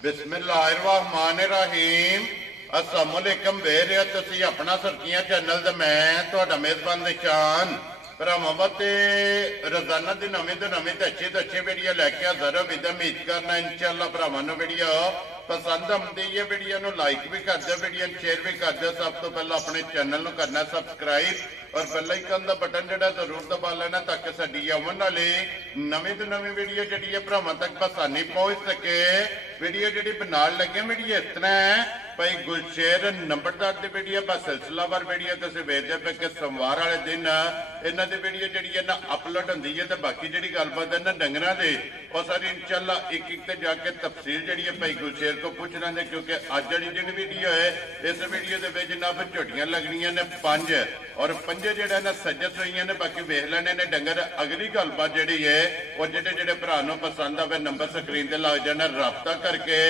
बिस्मिल्लाहिर्रहमानिर्रहीम। अस्सलाम वालेकुम। बेर तुसी अपना सुर्खियां चैनल ते मैं तुहाडा मेजबान निशान भरावां ते रोजाना दी नवीं तो अच्छी वीडियो लैके हाज़र हो। उम्मीद करना इंशाअल्लाह भरावां नूं वीडियो पसंद आती है। वीडियो नूं लाइक भी कर दो, वीडियो शेयर भी कर दो। सब तो पहले अपने चैनल नूं करना सब्सक्राइब और बेल आइकन का बटन जो जरूर दबा लेना ताकि साडी आने वाली नवीं तो नवीं वीडियो जी है भरावां तक आसानी पहुँच सके। वीडियो जी बनाने लगे वीडियो इस तरह है भाई गुलशेर नंबरदार की वीडियो बस सिलसिलावार वीडियो तुम वेखते पे कि सोमवार वाले दिन इन्हों की वीडियो जी है ना अपलोड होंगी है। तो बाकी जी गलबात है ना डंगर की और सारी इंशाअल्लाह एक एक जाके तफसील जी है भाई गुलशेर को पूछ लेंगे क्योंकि अज वाली जी वीडियो है इस वीडियो के जनाब झोटियां लगनिया ने 5 और 5 जो ना सजत हुई ने। बाकी वेख लेने ने डंगर। अगली गलबात जी है और जोड़े भरा पसंद आए नंबर स्क्रीन से लग जाना रबता करके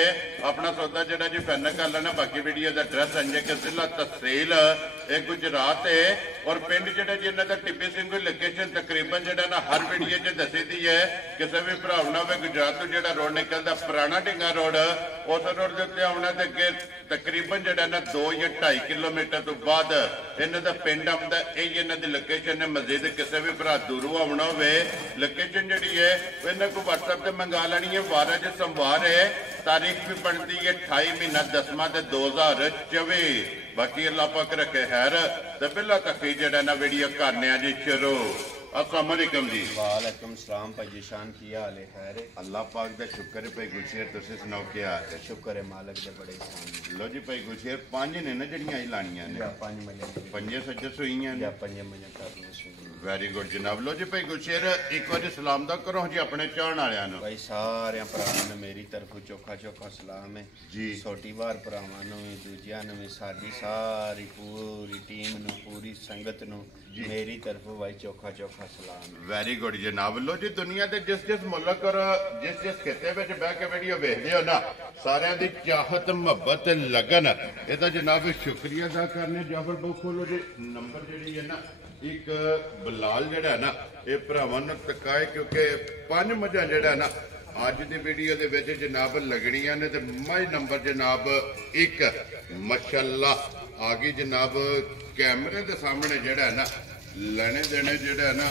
अपना सौदा जो जी फाइनल कर लेना। बाकी वीडियो का एड्रैस अंजे कि जिला तहसील गुजरात है और पिंड जो जिन्हों का टिब्बी सिंह लोकेशन तकरीबन जो ना हर वीडियो च दसी दी है। किसी भी भरा होवे गुजरात तो जो रोड निकलता पुराना ढिंगा रोड उस रोड के उत्ते आना तो अगे तकरीबन जो ना 2 या 2.5 किलोमीटर तो बाद इन्हों का पिंड आता। यही इन्हों की लोकेशन है। मजीद किसी भी भरा दूरों आना हो लोकेशन जी है इन्हों को व्हाट्सएप से मंगा लेनी है। वार च सोमवार है, तारीख भी बनती है 28 महीना 10वां 2024। बाकी अल्लाह पाक रखे खैर। तो पहला तकरीर जड़ा ना वीडियो करने जी शुरू। अस्सलाम वालेकुम जी। वालेकुम सलाम भाई जीशान की हाल है? खैर है अल्लाह पाक दा शुक्र है। भाई गुलशेर तुसीं सुनाओ क्या हाल है? शुक्र है मालिक दे बड़े एहसान। लो जी भाई गुलशेर 5 ने ना जड़ियां ही लानियां ने 5 महीने 5 सज्जत सुईयां ने 5 महीने करनी है। वेरी गुड जनाब। लो जी भाई गुलशेर एक बार सलाम दा करो जी अपने चाहण वालियां नूं। भाई सारे भरावां नूं मेरी तरफ चोखा सलाम है जी। छोटी बार भरावां नूं भी दूजियां नूं भी साडी सारी पूरी टीम नूं पूरी संगत नूं मेरी तरफ भाई चोखा सलाम। वेरी गुड जनाब। लो जी दुनिया के जिस मुल्क और जिस खिते में बह के वीडियो वेखते हो ना सारे की चाहत मुहब्बत लगन यदा जनाब शुक्रिया अदा करने। जाफर बहु खोलो जी नंबर जी है ना एक बिलाल जड़ा ना ये भरावां नूं तकाए क्योंकि 5 मझां जड़ा ना अज की वीडियो के जनाब लगनियां ने। मझ नंबर जनाब 1 माशाअल्लाह आ गई जनाब कैमरे के सामने जड़ा ना लेने देने जड़ा ना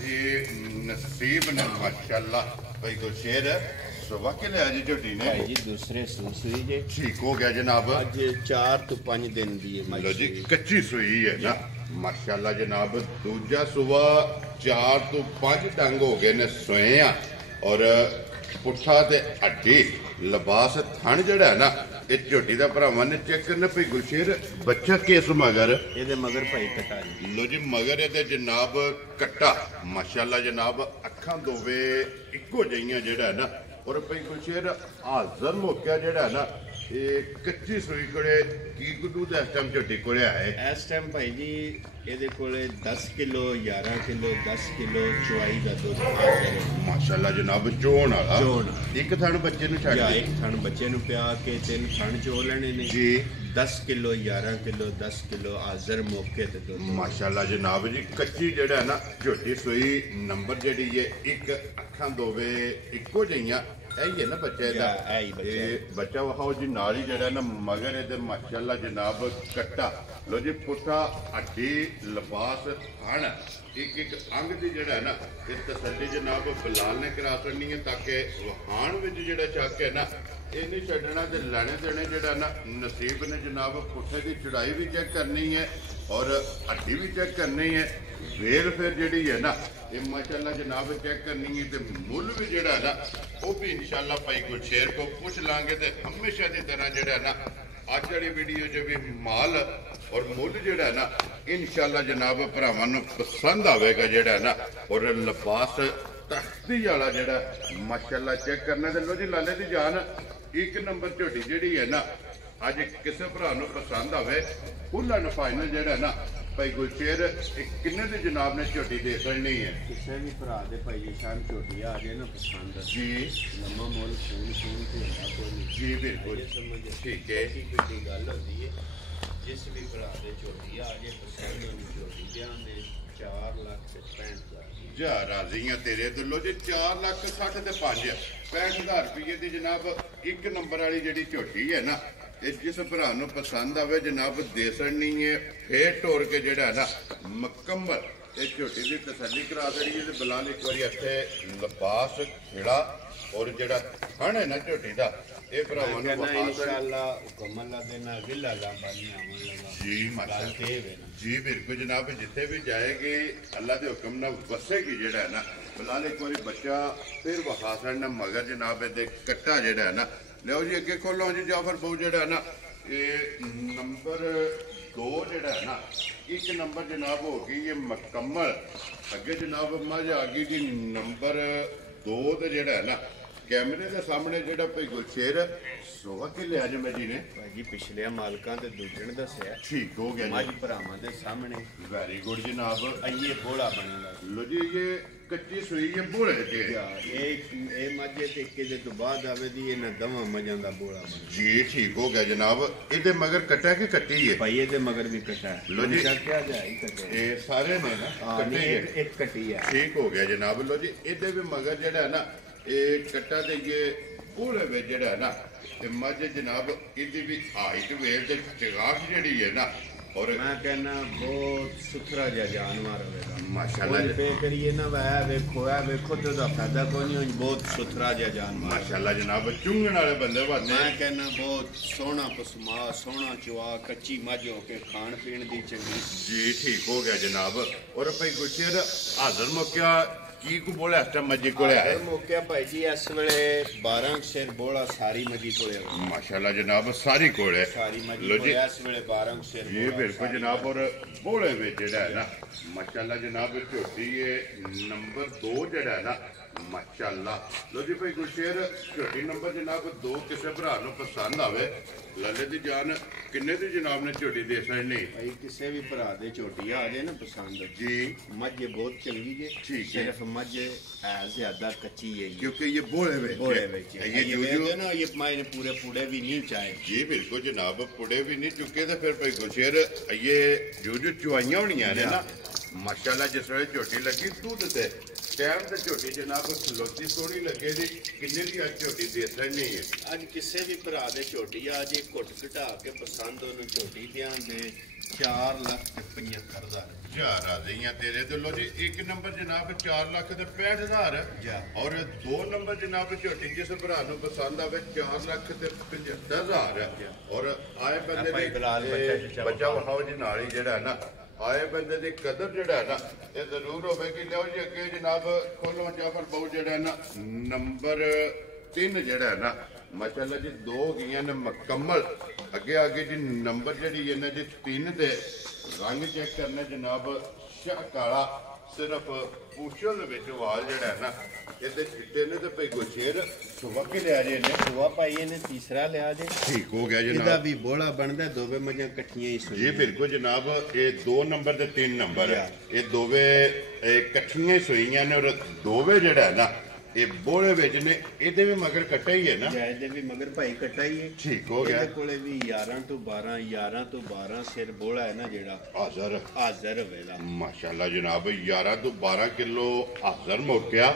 ये नसीब ने माशाअल्लाह। भाई गुलशेर सुबह के लिया जी झोटी ने भाई जी दूसरे सुई जे ठीक हो गया जनाब। आज 4 तो 5 दिन दी है लो जी कच्ची सुई है ना माशाअल्लाह जनाब। दूजा सुबह 4 तो 5 डंग हो गए ने सोए और पुट्ठा ते हड्डी लिबास थन जड़ा है ना ये झोटी का भरावां ने चेक करना। भाई गुलशेर बच्चा किस मगर ये मगर भाई कटा लो जी मगर ये जनाब कट्टा माशाअल्लाह जनाब अखां दोवे इको जिहियां जेड़ा है ना और भाई गुलशेर हाजर मौका जेड़ा है ना ये कच्ची सुई कोले की गुड्डू इस टाइम झोटी कोले है इस टाइम भाई जी ये कोले 10 किलो 11 किलो 10 किलो चुवाई का दुध माशाअल्लाह जनाब। चोण वाला एक थन बच्चे नूं छड्ड एक थन बच्चे नूं पिया के 3 थन चो लेने ने जी। 10 किलो 11 किलो 10 किलो हाजर मौके ते दुध माशाअल्लाह जनाब जी। कच्ची जेड़ा है ना झोटी सुई नंबर जेड़ी है एक अखां दोवे इको जिहियां यही है ना बच्चे का बच्चा वहां जी नाल ही जड़ा ना मगर ये माशाअल्लाह जनाब कट्टा। लो जी पुट्ठा हड्डी लिबास थन एक अंग की जड़ा है ना इस तसल्ली जनाब बिलाल ने करा करनी है ताकि वहान विच जड़ा चक है ना ये नहीं छड्डना ते लेने देने जड़ा ना नसीब ने जनाब। पुट्ठे की चढ़ाई भी चेक करनी है और हड्डी भी चेक करनी है। वेल फिर जी है ना ये माशाअल्लाह जनाब चेक करनी है तो मुल भी जड़ा ना वो भी इंशाअल्लाह भाई गुलशेर को पूछ लांगे। तो हमेशा की तरह जड़ा ना अज वाली वीडियो च भी माल और मुल जड़ा ना इंशाअल्लाह जनाब भरावां नूं पसंद आवेगा जड़ा ना और लिबास तख्ती वाला जड़ा माशाअल्लाह चेक करना। तो लो जी लाले दी जान 1 नंबर झोटी जी है ना अज किसी भरा नूं पसंद आवे फुल एंड फाइनल जड़ा ना भाई गुलशेर किन्ने दी जनाब ने झोटी दे छड़नी है। किसी भी भरा दे भाई जीशान झोटी आ जाए ना पसंद जी लम्मा मोल खून ते जी बिल्कुल ठीक है। गल होती है जिस भी भरा दे झोटी आ जे पसंद होनी झोटी देंगे 4,65,000 जा राजियां तेरे दिलों जी 4,60,000 ते 65,000 रुपये की जनाब एक नंबर वाली जी झोटी है ना, ये जिस भरा नूं पसंद आवे जनाब दे सड़नी है फेर टोर के जड़ा ना मुकम्मल ये झोटी की तसल्ली करा देनी है। बिलाल एक बार इत्थे लिबास खिड़ा और जड़ा थण है ना झोटी का ये भरावां नूं वखा इंशाअल्लाह हुक्म अल्लाह दे नाल गिला लांबानी आवन लगा जी माशाअल्लाह जी बिल्कुल जनाब जिथे भी जाएगी अल्लाह के हुक्म नाल वसेगी जड़ा है ना। बिलाल एक बार बच्चा फिर वखा सड़ना मगर जनाब दे कट्टा जड़ा है ना लो जी अगे खोलो जी जाफर बहु जड़ा है ना ये नंबर 2 जड़ा है ना एक नंबर जनाब हो गई ये मुकम्मल अगे जनाब मज आ गई जी नंबर 2 ते जड़ा है ना कैमरे के सामने जड़ा भाई गुलशेर सोहा के लिया जी मैं जी ने भाजी पिछले मालकां ते दूजे ने दस्सिया ठीक हो गया मज भरावां दे सामने वेरी गुड जनाब आइए बोला बनेगा लो जी ये कच्ची सुई है बोले के ये मजे टेके दे तो बाद आवे दी ये न दवा मजां दा बोला बने जी ठीक हो गया जनाब इहदे मगर कट्टा की कट्टी है भाई ये मगर भी कटा है लो जी क्या जाए कटे ये सारे ने ना कट्टे है एक कटी है ठीक हो गया जनाब लो जी इहदे भी मगर जड़ा है ना ये कट्टा ते ये बोले वे जड़ा है ना ते मज जनाब इहदी भी हाइट वेट ते चगाख जड़ी है ना और मैं कहना बहुत सुथरा जा जानवर होगा माशाल्लाह पे करिए ना वह वेखो तो दा फायदा कोई नहीं बहुत सुथरा जा जानवर माशाल्लाह जनाब चुंगण वाले बंदे बात मैं कहना बहुत सोहना पसमा सोहना चुआ कच्ची मझ हो के खान पीन दी चंगी जी ठीक हो गया जनाब और भाई गुलशेर हाजर मौका की को बोले इस टाइम मजी को है मौका भाई जी इस वेले 12 शेर बोला सारी मजी कोले माशाल्लाह जनाब सारी कोल है सारी मजी लो जी इस वेले 12 शेर जी बिल्कुल जनाब और बोले वे जड़ा है ना माशाल्लाह जनाब झोटी ये नंबर 2 जड़ा है ना माशाल्लाह लो जी भाई गुलशेर झोटी नंबर जनाब 2 किसे भरा नूं पसंद आवे लाले दी जान किन्ने दी जनाब ने झोटी दे सकनी भाई किसे भी भरा दे झोटी आ जाए ना पसंद जी मझ बहुत चंगी जे ठीक है सिर्फ मझ ज्यादा कच्ची है क्योंकि ये बोले वे ये ना ये मायने पूरे पूरे भी नहीं चाहे जी बिल्कुल जनाब पुड़े भी नहीं चुके तो फिर भाई गुलशेर ये जो चुआइयां होनियां ने ना माशाल्लाह जिस वे झोटी लगी दूध ते टाइम ते झोटी जनाब खलोती थोड़ी लगे दी किन्ने दी अज झोटी दे सकनी है अज किसे भी भरा दे झोटी आ जे घुट घटा के पसंद ओनू झोटी ध्यान दे 4,75,000 जा राजियां तेरे दिलों जी एक नंबर जनाब 4,65,000 और 2 नंबर जनाब झोटी जिस भरा नूं पसंद आवे 4,75,000 और आए बंदे बच्चा वहां जी नाल ही जेड़ा ना आए बंदे की कदर जड़ा है ना ये जरूर हो कि लो जी अगे जनाब खोलो जाफर बहु जड़ा ना नंबर 3 जड़ा है ना माशाल्लाह जी 2 गई ने मुकम्मल अगे आगे जी नंबर जी है ना जी 3 दे रंग चेक करना जनाब शाह काला सिर्फ पूछल दे वाल जड़ा है ना ये चिट्टे ने तो भाई गुलशेर सुबह के लिया जे ने सुबह भाई ने तीसरा लिया जे ठीक हो गया इदा जनाब भी बोला बनदा दोवे मजा इकट्ठियां ही सुनी जी बिल्कुल जनाब ये 2 नंबर ते 3 नंबर ये दोवे इकट्ठियां सुईयां ने और दोवे जड़ा है ना ये बोले विच ने इहदे भी मगर कट्टा ही है ना इहदे भी मगर भाई कट्टा ही है ठीक हो गया इहदे कोले भी 11 तो 12 सिर बोला है ना जेड़ा हाजर होवेला माशाल्लाह जनाब 11 तो 12 किलो हाजर मोटिया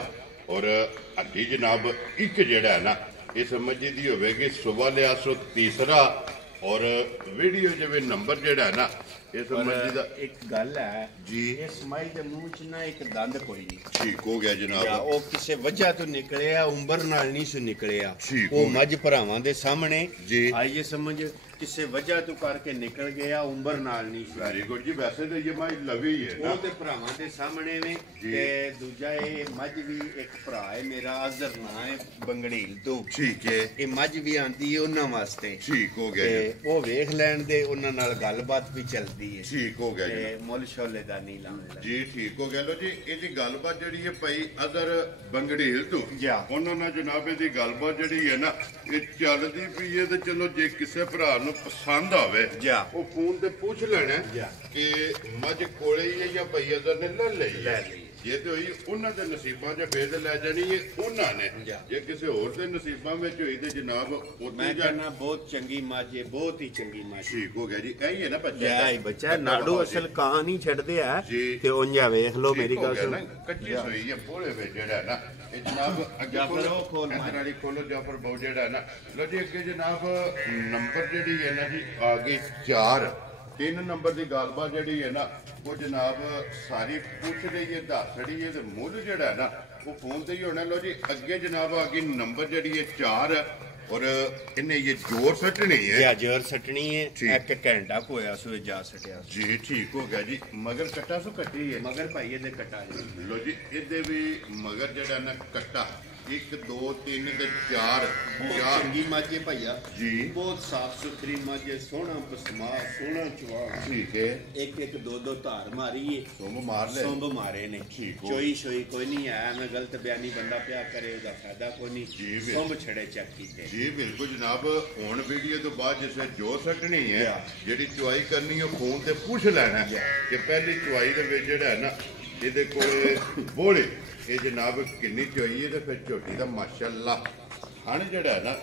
और हड्डी जनाब एक जेड़ा है ना ये समझी दी होवेगी सुबह लिया सो तीसरा और वीडियो जिवें नंबर जेड़ा है ना ये समझी दा एक गल है जी इस माई दे मुंह च ना एक दंद कोई नहीं ठीक हो गया जनाब ओ किसे वजह तो निकलिया उम्र नाल नहीं से निकलिया ठीक ओ मज भरावां दे सामने जी आइए समझ किसे वजह तो करके निकल गया उम्र नाल नहीं सी वेरी गुड जी वैसे तो ये माई लवी है ना ਉਹ ਤੇ ਭਰਾਵਾਂ ਦੇ ਸਾਹਮਣੇ ਨੇ ਤੇ ਦੂਜਾ ਇਹ ਮੱਝ ਵੀ ਇੱਕ ਭਰਾ ਹੈ ਮੇਰਾ ਅਜ਼ਰ ਨਾਂ ਹੈ ਬੰਗੜੀਲ ਤੋਂ ठीक है ਇਹ ਮੱਝ ਵੀ ਆਂਦੀ ਹੈ ਉਹਨਾਂ ਵਾਸਤੇ ठीक हो गया जी ਤੇ ਉਹ ਵੇਖ ਲੈਣ ਦੇ ਉਹਨਾਂ ਨਾਲ ਗੱਲਬਾਤ ਵੀ ਚੱਲਦੀ ਹੈ ठीक हो गया जी ਤੇ ਮੁੱਲ ਸ਼ੋਲੇ ਦਾ ਨਹੀਂ ਲਾਉਂਦਾ ਜੀ ਠੀਕ ਹੋ ਗਿਆ ਲੋ ਜੀ ਇਹਦੀ ਗੱਲਬਾਤ ਜਿਹੜੀ ਹੈ ਭਾਈ ਅਦਰ ਬੰਗੜੀਲ ਤੋਂ ਜਾ ਉਹਨਾਂ ਨਾਲ ਜਨਾਬ ਇਹਦੀ ਗੱਲਬਾਤ ਜਿਹੜੀ ਹੈ ਨਾ ਇਹ ਚੱਲਦੀ ਪਈ ਹੈ ਤੇ ਚਲੋ ਜੇ ਕਿਸੇ ਭਰਾ ਨੂੰ ਪਸੰਦ ਆਵੇ ਜਾ ਉਹ ਫੋਨ ਤੇ ਪੁੱਛ ਲੈਣਾ ਜਾ ਕਿ ਮੱਝ ਕੋਲੇ ਹੀ ਹੈ ਜਾਂ ਭਾਈ ਅਦਰ ਨੇ ਲੈ ਲਈ ਲੈ ਲਈ ਜੇ ਤੇ ਹੋਈ ਉਹਨਾਂ ਦੇ ਨਸੀਬਾਂ 'ਚ ਫੇਰ ਲੈ ਜਾਣੀ ਹੈ ਉਹਨਾਂ ਨੇ, ਜੇ ਕਿਸੇ ਹੋਰ ਦੇ ਨਸੀਬਾਂ ਵਿੱਚ ਹੋਈ ਤੇ ਜਨਾਬ ਮੈਂ ਕਹਿੰਦਾ ਬਹੁਤ ਚੰਗੀ ਮੱਝ ਹੈ, ਬਹੁਤ ਹੀ ਚੰਗੀ ਮੱਝ। ਠੀਕ ਹੋ ਗਿਆ ਜੀ, ਇਹੀ ਹੈ ਨਾ ਬੱਚਾ, ਜੈ ਬੱਚਾ ਨਾੜੂ ਅਸਲ ਕਾਂ ਨਹੀਂ ਛੱਡਦੇ ਆ ਤੇ ਉਂਝਾ ਵੇਖ ਲਓ ਮੇਰੀ ਗੱਲ ਸੁਣ, ਕੱਚੀ ਸੋਈ ਹੈ ਪੋਲੇ ਵਿੱਚ ਜਿਹੜਾ ਨਾ ਇਹ ਜਨਾਬ ਅੱਗੇ ਖੋਲ ਵਾਲੀ ਖੋਲੋ ਜਾਫਰ ਬਹੁ ਜਿਹੜਾ ਨਾ ਲੋ ਜੀ। ਅੱਗੇ ਜਨਾਬ ਨੰਬਰ ਜਿਹੜੀ ਹੈ ਨਾ ਜੀ ਆ ਗਈ 4 3 ਨੰਬਰ ਦੀ ਗੱਲਬਾਤ ਜਿਹੜੀ ਹੈ ਨਾ ਉਹ ਜਨਾਬ ਸਾਰੀ ਪੁੱਛ ਰਹੀ ਹੈ, ਦੱਸ ਰਹੀ ਹੈ ਤੇ ਮੁੱਲ ਜਿਹੜਾ ਨਾ ਉਹ ਫੋਨ ਤੇ ਹੀ ਹੋਣਾ। ਲੋ ਜੀ ਅੱਗੇ ਜਨਾਬ ਆ ਗਈ ਨੰਬਰ ਜਿਹੜੀ ਹੈ 4 और इन्हें ये जोर सटनी है, या जोर सटनी है, एक घंटा कोया सो जा सटिया जी। ठीक हो गया जी, मगर कट्टा सो कट्टी है, मगर भाई ये कट्टा लो जी ये भी मगर जड़ा ना कट्टा 1 2 3 ते 4 चंगी मझ है भैया जी, बहुत साफ सुथरी मझ है, सोहना पसमा सोहना चुआ। ठीक है, एक एक दो दो धार मारी है, सोंब मार ले, सोंब मारे ने। ठीक चोई शोई कोई नहीं आया, मैं गलत बयानी बंदा प्या करे उसका फायदा कोई नहीं, सोंब छड़े चेक कीते जी। बिल्कुल जनाब, हुण वीडियो तो बाद जिसे जो सटनी है जेडी चुआई करनी है फोन ते पूछ लेना कि पहली चुआई दे विच जेड़ा है ना इहदे कोल बोले ये जनाब किन्नी चुआई है ते फिर झोटी दा माशाअल्लाह खान जेड़ा है ना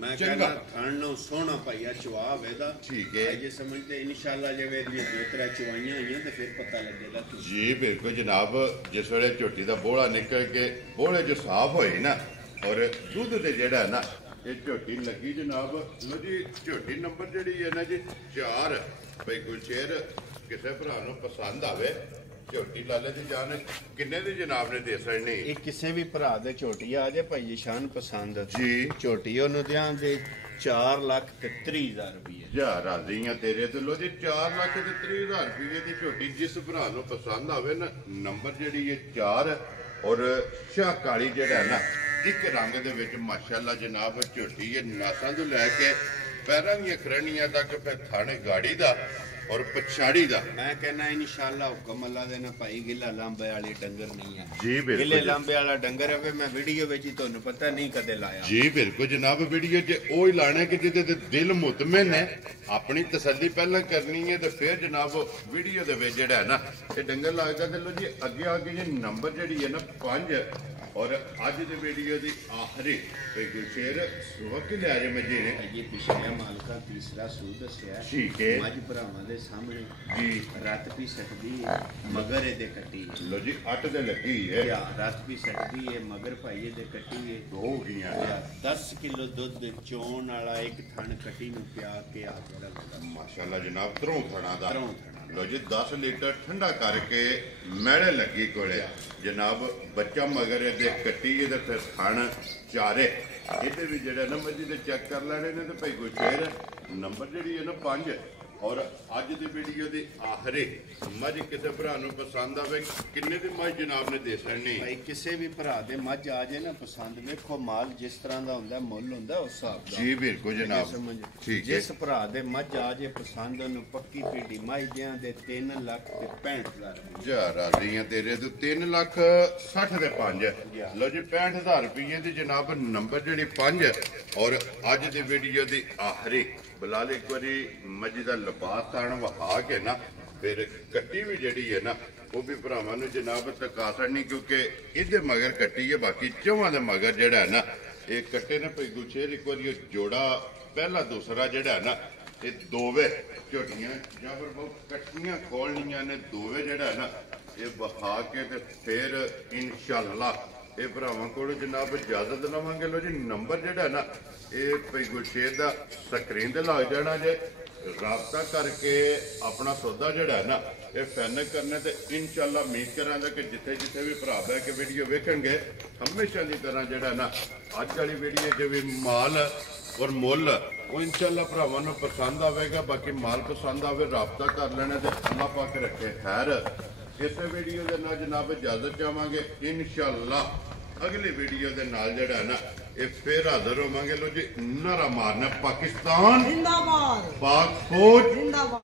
मैं कहना खान नो सोहना भैया चुआव एदा। ठीक है, जे समझते इंशाअल्लाह जब ये दो त्रै चुआइयां होइयां ते फिर पता लगेगा जी। बिल्कुल जनाब, जिस वेले झोटी दा बोला निकल के बोले जो साफ होए ना और दूध ते जेड़ा है ना ये झोटी लगी जनाब। लो जी झोटी नंबर जेड़ी है ना जी 4 भाई गुलशेर किसे भरा नूं पसंद आवे झोटी लाले दी जान किन्ने दी जनाब ने दे सकनी ये किसे भी भरा दे झोटी आ जाए भाई शान पसंद जी। झोटी ओनू ध्यान दे 4,30,000 रुपये जा राजी हां तेरे ते। लो जी 4,30,000 रुपये दी झोटी जिस भरा नूं पसंद आवे ना नंबर जेड़ी है 4 और शाह काली जेड़ा है ना एक रंग दे विच माशाअल्लाह जनाब झोटी है नासां तो लैके पैरां दी खरनियां तक फिर थाने गाड़ी दा और पछाड़ी दा। मैं कहना इंशाअल्लाह हुक्म अल्लाह दे ना भाई गिला लांबे वाले डंगर नहीं है जी। बिल्कुल गिले लांबे वाला डंगर है मैं वीडियो विच ही तुहानू पता नहीं कदे लाया जी। बिल्कुल जनाब, वीडियो च ओ ही लाना कि जिदे ते दिल मुतमिन है, अपनी तसल्ली पहला करनी है ते फिर जनाब वीडियो दे विच जेड़ा है ना ये डंगर लगदा। ते लो जी अगे आगे जी नंबर जेड़ी है ना 5 और अज दे वीडियो दी आखिरी कोई गुलशेर सुबह की लिया जे मजे ने ये पिछले मालका तीसरा सूद दस्या। ठीक है, मज भरावां दे सामने जी रात भी सकदी है मगर ए दे कट्टी लो जी 8 दे लगी है या रात भी सकदी है मगर भाई ए दे कट्टी है 2 हो गईयां। 10 किलो दुध चोण वाला एक थन कट्टी नूं प्या के आ के लगदा माशाअल्लाह जनाब त्रों थणा दा। त्रों लो जी 10 लीटर ठंडा करके मैले लगी कोले जनाब बच्चा मगर दे कट्टी ते फिर थण चारे इहदे भी जेड़ा ना मजी दे चेक कर लेने ने ते भाई गुलशेर नंबर जेड़ी है ना 5 और अज दी वीडियो दी आखिरी मझ किसे भरा नूं पसंद आवे किन्ने दी मझ जनाब ने दे सकनी भाई किसे भी भरा दे मझ आ जाए ना पसंद वेखो माल जिस तरह दा हुंदा मुੱਲ हुंदा उस हिसाब दा जी। बिल्कुल जनाब, ठीक है, जिस भरा दे मझ आ जाए पसंद ओनू पक्की पीढ़ी मझ दियां दे 3,65,000 जा राजी हां तेरे तो 3,60,000 दे 5 लो जी 65,000 रुपये दी जनाब नंबर जेड़ी 5 और अज दी वीडियो दी आखिरी बिलाल एक बारी मजी दा लिबास ताण वहा के ना फिर कट्टी भी जेड़ी है ना वो भी भरावां नूं जनाब तका छड़नी क्योंकि इहदे मगर कट्टी है बाकी चौहां दे मगर जेड़ा है ना ये कट्टे ने भाई गुलशेर एक बारी जोड़ा पहला दूसरा जेड़ा है ना ये दोवे झोटियां जां फिर बहुत कट्टियां खोलनियां ने दोवे जेड़ा है ना ये बहा के ते फिर इंशाअल्लाह ये भरावां कोल जनाब इजाजत लवांगे। लो जी नंबर जेड़ा है ना ये भाई गुलशेर दा स्क्रीन ते लग जाना जे राबता करके अपना सौदा जेड़ा है ना ये फाइनल करने ते इंशाअल्लाह उम्मीद करांगा कि जिथे जिथे भी भरा बह के वीडियो वेखणगे हमेशा की तरह जेड़ा ना अज वाली वीडियो च भी माल और मुੱਲ वो इंशाअल्लाह भरावां नूं पसंद आवेगा। बाकी माल पसंद आवे राबता कर लेना ते अल्लाह पाक रखे खैर। इस वीडियो के नाल जनाब इजाजत चाहांगे इंशाअल्लाह अगली वीडियो के नाल जेड़ा है ना ये फिर हाजिर होवांगे। लो जी नारा मारना पाकिस्तान जिंदाबाद, पाक फौज जिंदाबाद।